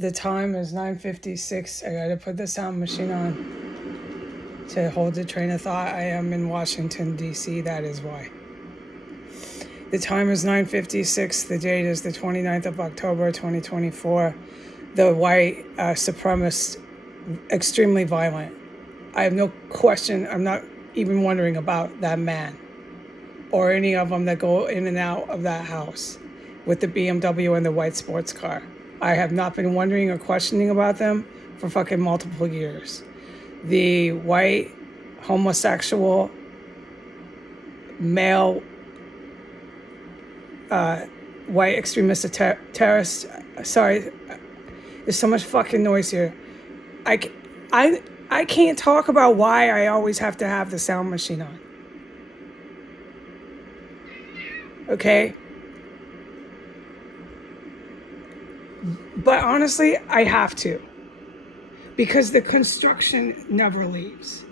The time is 9:56. I gotta put the sound machine on to hold the train of thought. I am in Washington, D.C. That is why. The time is 9:56. The date is the 29th of October, 2024. The white supremacist, extremely violent. I have no question. I'm not even wondering about that man or any of them that go in and out of that house with the BMW and the white sports car. I have not been wondering or questioning about them for fucking multiple years. The white homosexual male white extremist terrorist. Sorry, there's so much fucking noise here. I can't talk about why I always have to have the sound machine on. Okay? But honestly, I have to. Because the construction never leaves.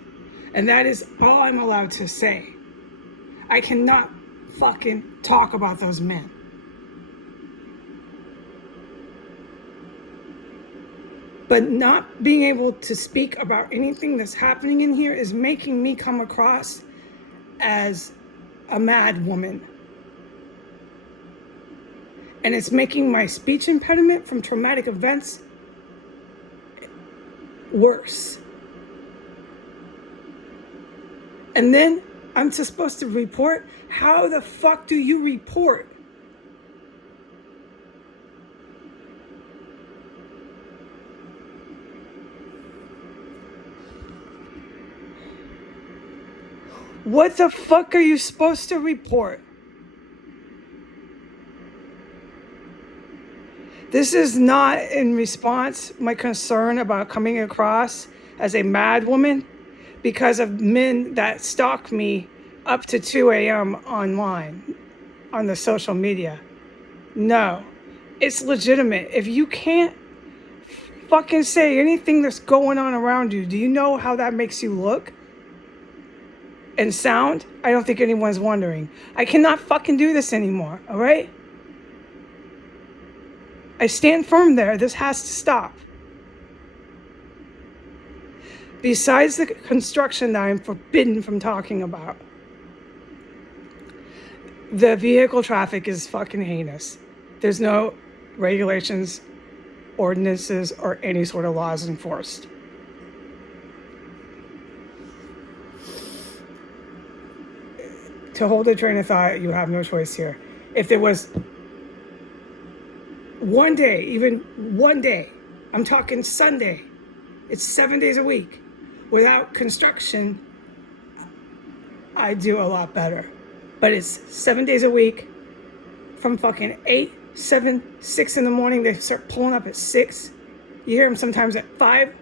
And that is all I'm allowed to say. I cannot fucking talk about those men. But not being able to speak about anything that's happening in here is making me come across as a mad woman. And it's making my speech impediment from traumatic events worse. And then I'm supposed to report? How the fuck do you report? What the fuck are you supposed to report? This is not in response my concern about coming across as a mad woman because of men that stalk me up to 2 a.m. online on the social media. No, it's legitimate. If you can't fucking say anything that's going on around you, do you know how that makes you look and sound? I don't think anyone's wondering. I cannot fucking do this anymore, all right? I stand firm there. This has to stop. Besides the construction that I'm forbidden from talking about, the vehicle traffic is fucking heinous. There's no regulations, ordinances, or any sort of laws enforced. To hold a train of thought, you have no choice here. If there was one day, even one day, I'm talking Sunday, it's 7 days a week, without construction, I do a lot better. But it's 7 days a week from fucking 8, 7, 6 in the morning. They start pulling up at 6. You hear them sometimes at 5.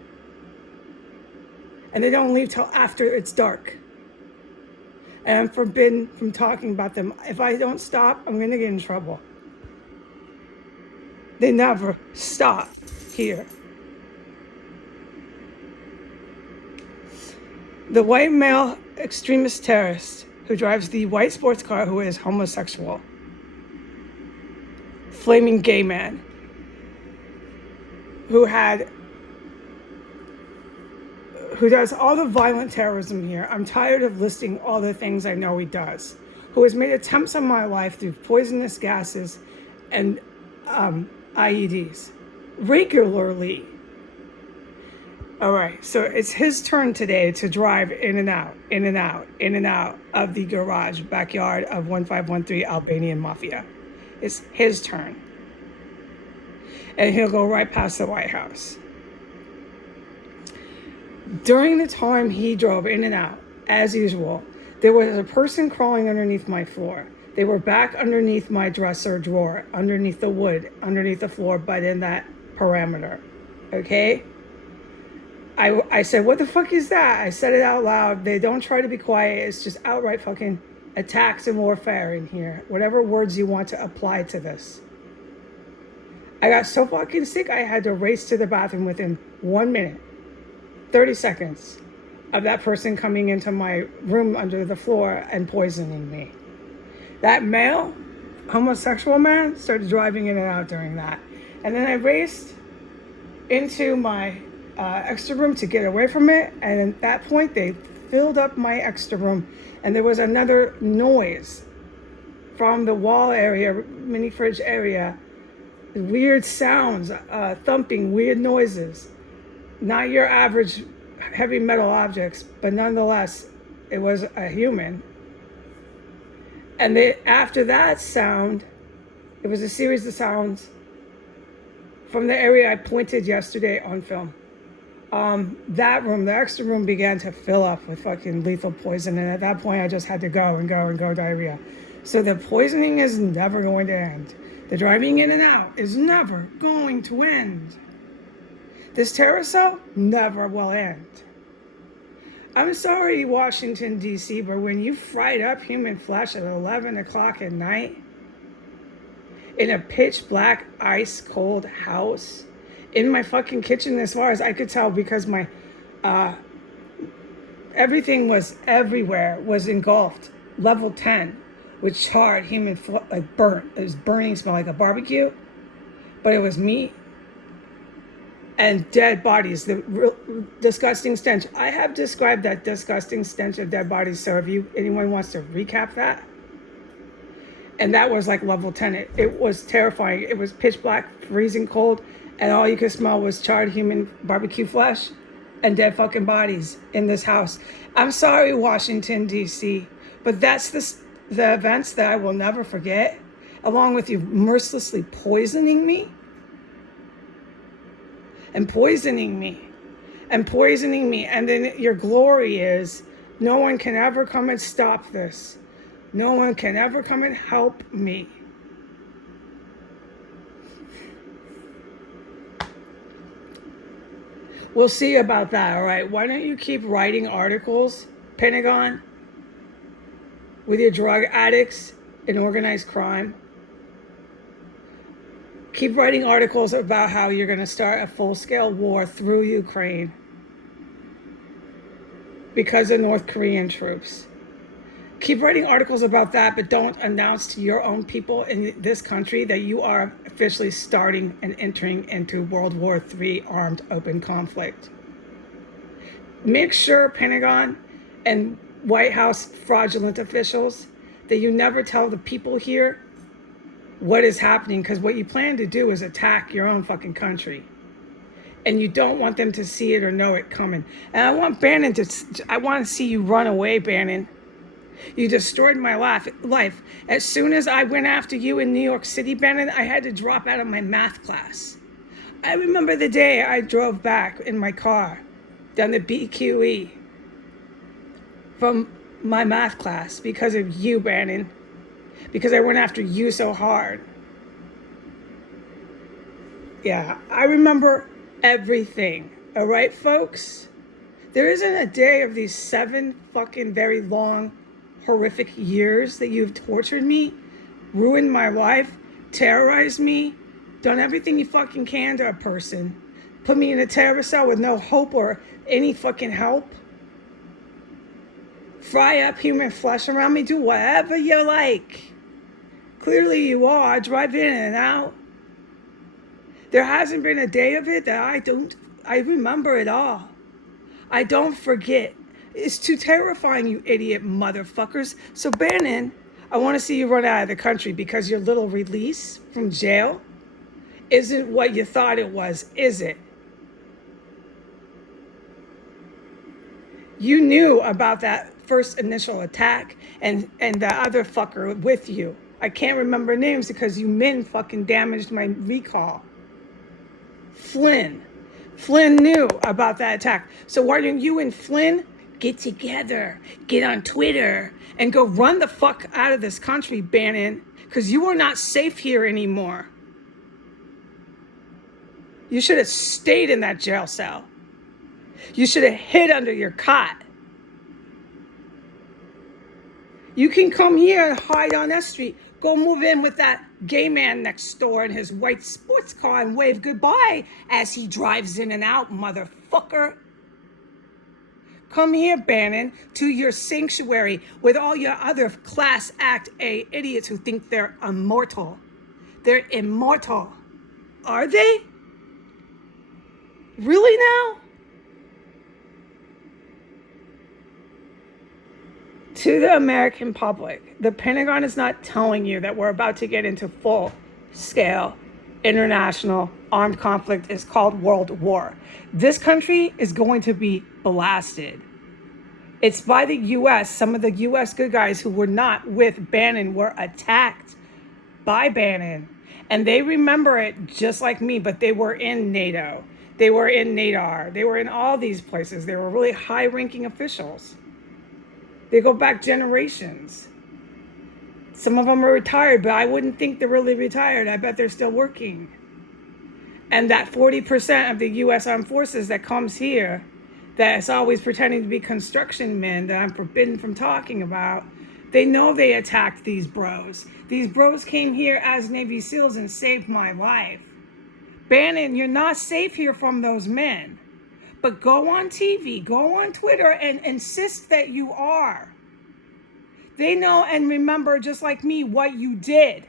And they don't leave till after it's dark. And I'm forbidden from talking about them. If I don't stop, I'm going to get in trouble. They never stop here. The white male extremist terrorist who drives the white sports car who is homosexual, flaming gay man, who does all the violent terrorism here. I'm tired of listing all the things I know he does. Who has made attempts on my life through poisonous gases and IEDs regularly. All right, so it's his turn today to drive in and out of the garage backyard of 1513 Albanian Mafia. It's his turn. And he'll go right past the White House. During the time he drove in and out, as usual, there was a person crawling underneath my floor. They were back underneath my dresser drawer, underneath the wood, underneath the floor, but in that parameter, okay? I said, what the fuck is that? I said it out loud. They don't try to be quiet. It's just outright fucking attacks and warfare in here. Whatever words you want to apply to this. I got so fucking sick, I had to race to the bathroom within 1 minute, 30 seconds of that person coming into my room under the floor and poisoning me. That male, homosexual man, started driving in and out during that. And then I raced into my extra room to get away from it. And at that point, they filled up my extra room. And there was another noise from the wall area, mini fridge area. Weird sounds, thumping, weird noises. Not your average heavy metal objects, but nonetheless, it was a human. And after that sound, it was a series of sounds from the area I pointed yesterday on film. That room, the extra room, began to fill up with fucking lethal poison. And at that point, I just had to go diarrhea. So the poisoning is never going to end. The driving in and out is never going to end. This terror cell never will end. I'm sorry, Washington, D.C., but when you fried up human flesh at 11 o'clock at night in a pitch black, ice cold house in my fucking kitchen, as far as I could tell, because my everything was everywhere, was engulfed, level 10, with charred human flesh, like burnt. It was burning, smell like a barbecue, but it was meat and dead bodies, the real disgusting stench. I have described that disgusting stench of dead bodies, so if anyone wants to recap that. And that was like level 10. It was terrifying. It was pitch black, freezing cold, and all you could smell was charred human barbecue flesh and dead fucking bodies in this house. I'm sorry, Washington, D.C., but that's the events that I will never forget, along with you mercilessly poisoning me. And poisoning me. And then your glory is no one can ever come and stop this. No one can ever come and help me. We'll see about that, all right? Why don't you keep writing articles, Pentagon, with your drug addicts and organized crime? Keep writing articles about how you're going to start a full-scale war through Ukraine because of North Korean troops. Keep writing articles about that, but don't announce to your own people in this country that you are officially starting and entering into World War III armed open conflict. Make sure, Pentagon and White House fraudulent officials, that you never tell the people here what is happening, because what you plan to do is attack your own fucking country. And you don't want them to see it or know it coming. And I want to see you run away, Bannon. You destroyed my life. As soon as I went after you in New York City, Bannon, I had to drop out of my math class. I remember the day I drove back in my car down the BQE from my math class because of you, Bannon. Because I went after you so hard. Yeah, I remember everything. All right, folks? There isn't a day of these 7 fucking very long, horrific years that you've tortured me, ruined my life, terrorized me, done everything you fucking can to a person, put me in a terror cell with no hope or any fucking help, fry up human flesh around me, do whatever you like. Clearly you are. Drive in and out. There hasn't been a day of it that I remember it all. I don't forget. It's too terrifying, you idiot motherfuckers. So Bannon, I want to see you run out of the country because your little release from jail isn't what you thought it was, is it? You knew about that first initial attack and the other fucker with you. I can't remember names because you men fucking damaged my recall. Flynn knew about that attack. So why don't you and Flynn get together, get on Twitter, and go run the fuck out of this country, Bannon, because you are not safe here anymore. You should have stayed in that jail cell. You should have hid under your cot. You can come here and hide on that street. Go move in with that gay man next door in his white sports car and wave goodbye as he drives in and out, motherfucker. Come here, Bannon, to your sanctuary with all your other class act A idiots who think they're immortal. They're immortal. Are they? Really now? To the American public, the Pentagon is not telling you that we're about to get into full scale international armed conflict. It's called World War. This country is going to be blasted. It's by the U.S. Some of the U.S. good guys who were not with Bannon were attacked by Bannon. And they remember it just like me, but they were in NATO. They were in NATAR. They were in all these places. They were really high-ranking officials. They go back generations. Some of them are retired, but I wouldn't think they're really retired. I bet they're still working. And that 40% of the U.S. Armed Forces that comes here, that's always pretending to be construction men that I'm forbidden from talking about, they know they attacked these bros. These bros came here as Navy SEALs and saved my life. Bannon, you're not safe here from those men. But go on TV, go on Twitter, and insist that you are. They know and remember, just like me, what you did.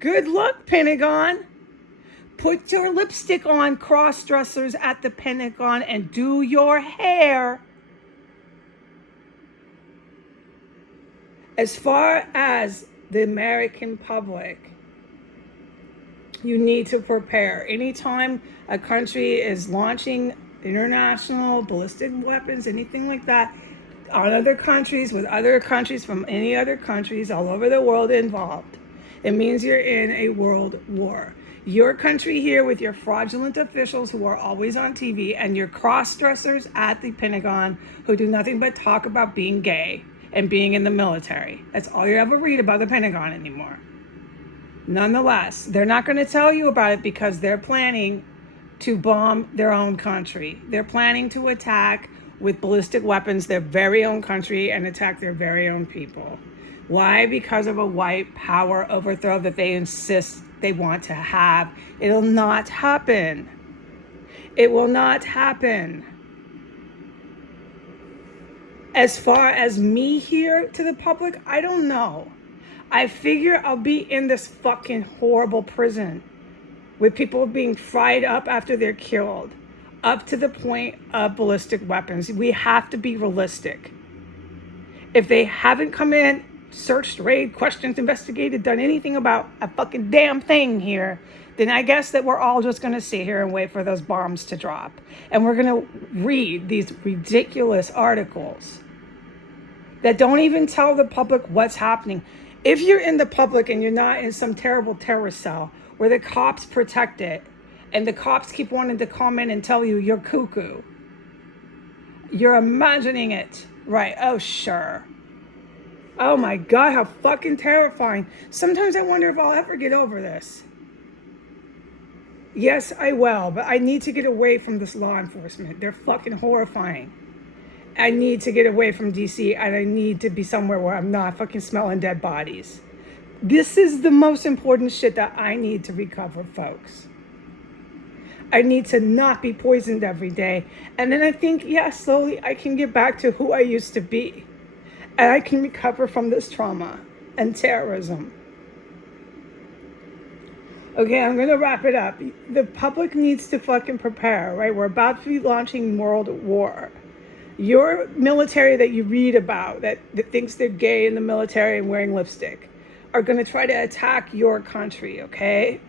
Good luck, Pentagon. Put your lipstick on, cross-dressers at the Pentagon, and do your hair. As far as the American public, you need to prepare. Anytime a country is launching international ballistic weapons, anything like that, on other countries, with other countries from any other countries all over the world involved, it means you're in a world war. Your country here with your fraudulent officials who are always on TV and your cross-dressers at the Pentagon who do nothing but talk about being gay and being in the military. That's all you ever read about the Pentagon anymore. Nonetheless, they're not going to tell you about it because they're planning to bomb their own country. They're planning to attack with ballistic weapons their very own country and attack their very own people. Why? Because of a white power overthrow that they insist they want to have. It'll not happen. It will not happen. As far as me here to the public, I don't know. I figure I'll be in this fucking horrible prison with people being fried up after they're killed, up to the point of ballistic weapons. We have to be realistic. If they haven't come in, searched, raided, questioned, investigated, done anything about a fucking damn thing here, then I guess that we're all just going to sit here and wait for those bombs to drop. And we're going to read these ridiculous articles that don't even tell the public what's happening. If you're in the public and you're not in some terrible terrorist cell where the cops protect it and the cops keep wanting to come in and tell you you're cuckoo, you're imagining it. Right. Oh, sure. Oh my God, how fucking terrifying. Sometimes I wonder if I'll ever get over this. Yes, I will, but I need to get away from this law enforcement. They're fucking horrifying. I need to get away from DC and I need to be somewhere where I'm not fucking smelling dead bodies. This is the most important shit that I need to recover, folks. I need to not be poisoned every day. And then I think, yeah, slowly I can get back to who I used to be. And I can recover from this trauma and terrorism. Okay, I'm going to wrap it up. The public needs to fucking prepare, right? We're about to be launching World War. Your military that you read about that thinks they're gay in the military and wearing lipstick are going to try to attack your country, okay?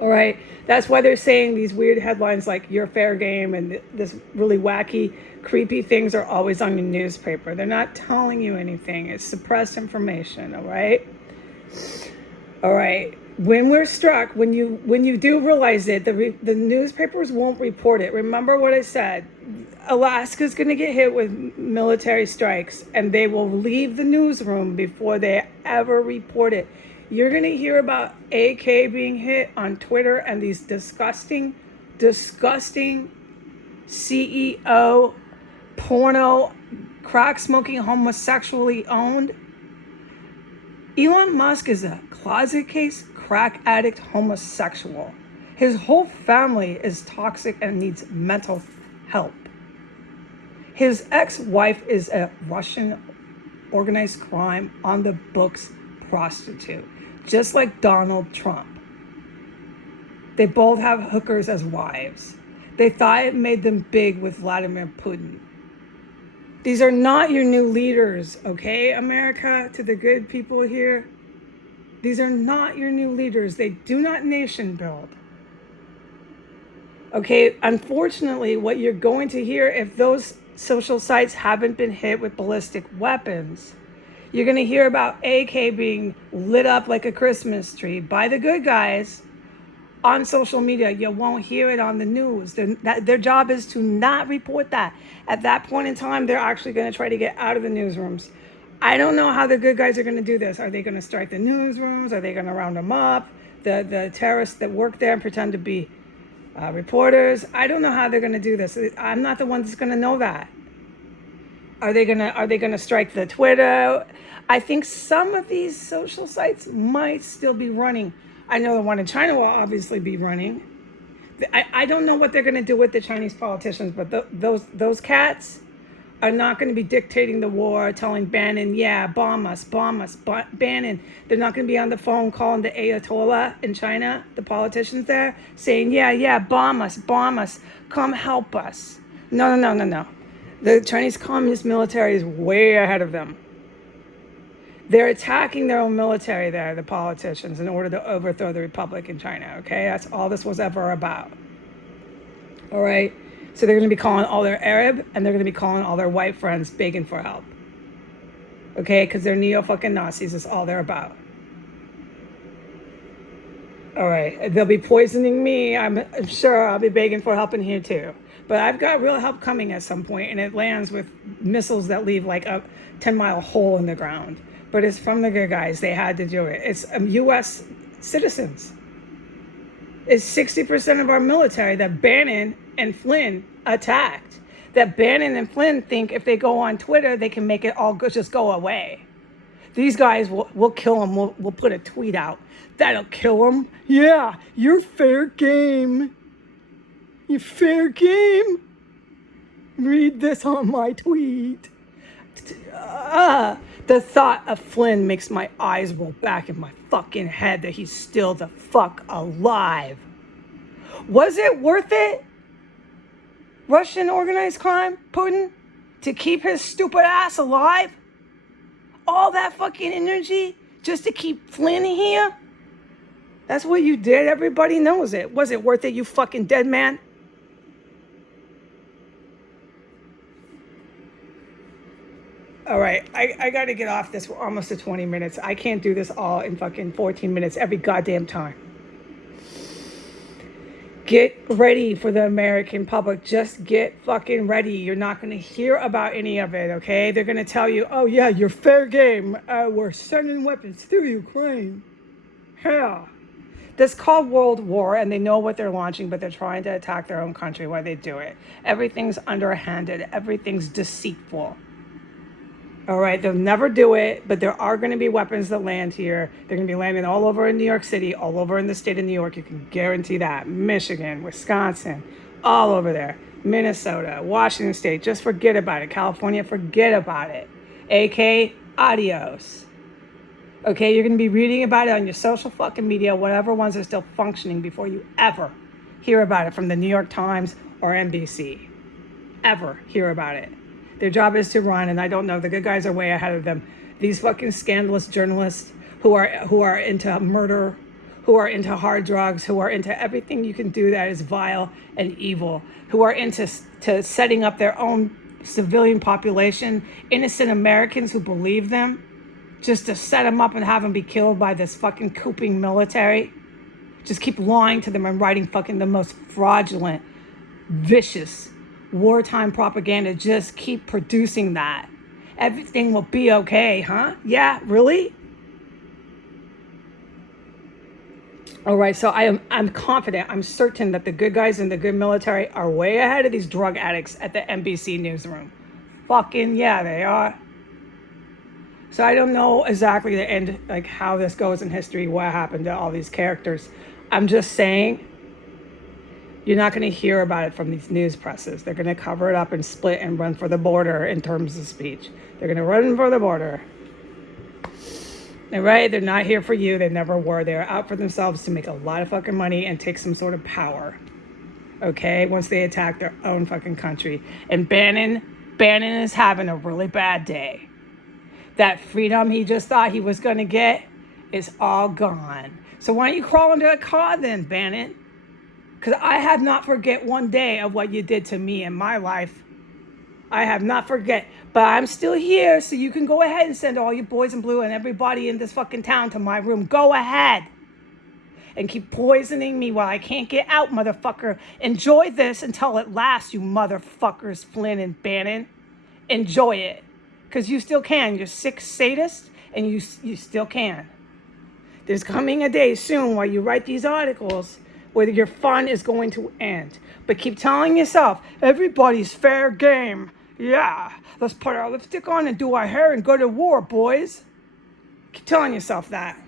All right, that's why they're saying these weird headlines like "You're fair game" and this really wacky, creepy things are always on your newspaper. They're not telling you anything. It's suppressed information, all right? All right. When we're struck, when you do realize it, the newspapers won't report it. Remember what I said. Alaska's going to get hit with military strikes, and they will leave the newsroom before they ever report it. You're going to hear about AK being hit on Twitter and these disgusting CEO, porno, crack-smoking, homosexually owned. Elon Musk is a closet case, crack addict, homosexual. His whole family is toxic and needs mental help. His ex-wife is a Russian organized crime on the books prostitute, just like Donald Trump. They both have hookers as wives. They thought it made them big with Vladimir Putin. These are not your new leaders, okay, America, to the good people here? These are not your new leaders. They do not nation build. Okay, unfortunately, what you're going to hear, if those social sites haven't been hit with ballistic weapons, you're going to hear about AK being lit up like a Christmas tree by the good guys on social media. You won't hear it on the news. Their job is to not report that. At that point in time, they're actually going to try to get out of the newsrooms. I don't know how the good guys are going to do this. Are they going to strike the newsrooms? Are they going to round them up? The terrorists that work there and pretend to be reporters? I don't know how they're going to do this. I'm not the one that's going to know that. Are they gonna strike the Twitter? I think some of these social sites might still be running. I know the one in China will obviously be running. I don't know what they're gonna do with the Chinese politicians, but those cats are not going to be dictating the war, telling Bannon, yeah, bomb us, Bannon. They're not going to be on the phone calling the Ayatollah in China, the politicians there, saying, yeah, bomb us, come help us. No. The Chinese Communist military is way ahead of them. They're attacking their own military there, the politicians, in order to overthrow the republic in China, okay? That's all this was ever about. All right? So they're going to be calling all their Arab, and they're going to be calling all their white friends begging for help. Okay? Because they're neo-fucking-Nazis. That's all they're about. All right. They'll be poisoning me. I'm sure I'll be begging for help in here too. But I've got real help coming at some point, and it lands with missiles that leave like a 10-mile hole in the ground. But it's from the good guys. They had to do it. It's U.S. citizens. It's 60% of our military that Bannon and Flynn attacked. That Bannon and Flynn think if they go on Twitter, they can make it all just go away. These guys, we'll kill them. We'll put a tweet out. That'll kill them. Yeah, you're fair game. You fair game? Read this on my tweet. The thought of Flynn makes my eyes roll back in my fucking head that he's still the fuck alive. Was it worth it? Russian organized crime, Putin, to keep his stupid ass alive? All that fucking energy just to keep Flynn here? That's what you did. Everybody knows it. Was it worth it, you fucking dead man? All right, I got to get off this. We're almost at 20 minutes. I can't do this all in fucking 14 minutes every goddamn time. Get ready for the American public. Just get fucking ready. You're not going to hear about any of it, okay? They're going to tell you, oh yeah, you're fair game. We're sending weapons through Ukraine. Hell. That's called World War, and they know what they're launching, but they're trying to attack their own country while they do it. Everything's underhanded. Everything's deceitful. All right, they'll never do it, but there are going to be weapons that land here. They're going to be landing all over in New York City, all over in the state of New York. You can guarantee that. Michigan, Wisconsin, all over there. Minnesota, Washington State, just forget about it. California, forget about it. AK, adios. Okay, you're going to be reading about it on your social fucking media, whatever ones are still functioning, before you ever hear about it from the New York Times or NBC. Ever hear about it. Their job is to run, and I don't know. The good guys are way ahead of them. These fucking scandalous journalists who are into murder, who are into hard drugs, who are into everything you can do that is vile and evil, who are into setting up their own civilian population, innocent Americans who believe them, just to set them up and have them be killed by this fucking cooping military. Just keep lying to them and writing fucking the most fraudulent, vicious, wartime propaganda. Just keep producing that. Everything will be okay, huh? Yeah, really? All right, so I'm confident, I'm certain that the good guys in the good military are way ahead of these drug addicts at the NBC newsroom. Fucking yeah, they are. So I don't know exactly the end, like how this goes in history, what happened to all these characters. I'm just saying, you're not going to hear about it from these news presses. They're going to cover it up and split and run for the border in terms of speech. They're going to run for the border. All right? They're not here for you. They never were. They're out for themselves to make a lot of fucking money and take some sort of power. Okay? Once they attack their own fucking country. And Bannon is having a really bad day. That freedom he just thought he was going to get is all gone. So why don't you crawl into a car then, Bannon? Because I have not forget one day of what you did to me in my life. I have not forget. But I'm still here, so you can go ahead and send all your boys in blue and everybody in this fucking town to my room. Go ahead. And keep poisoning me while I can't get out, motherfucker. Enjoy this until it lasts, you motherfuckers, Flynn and Bannon. Enjoy it. Because you still can. You're sick sadist, and you still can. There's coming a day soon while you write these articles where your fun is going to end. But keep telling yourself, everybody's fair game. Yeah, let's put our lipstick on and do our hair and go to war, boys. Keep telling yourself that.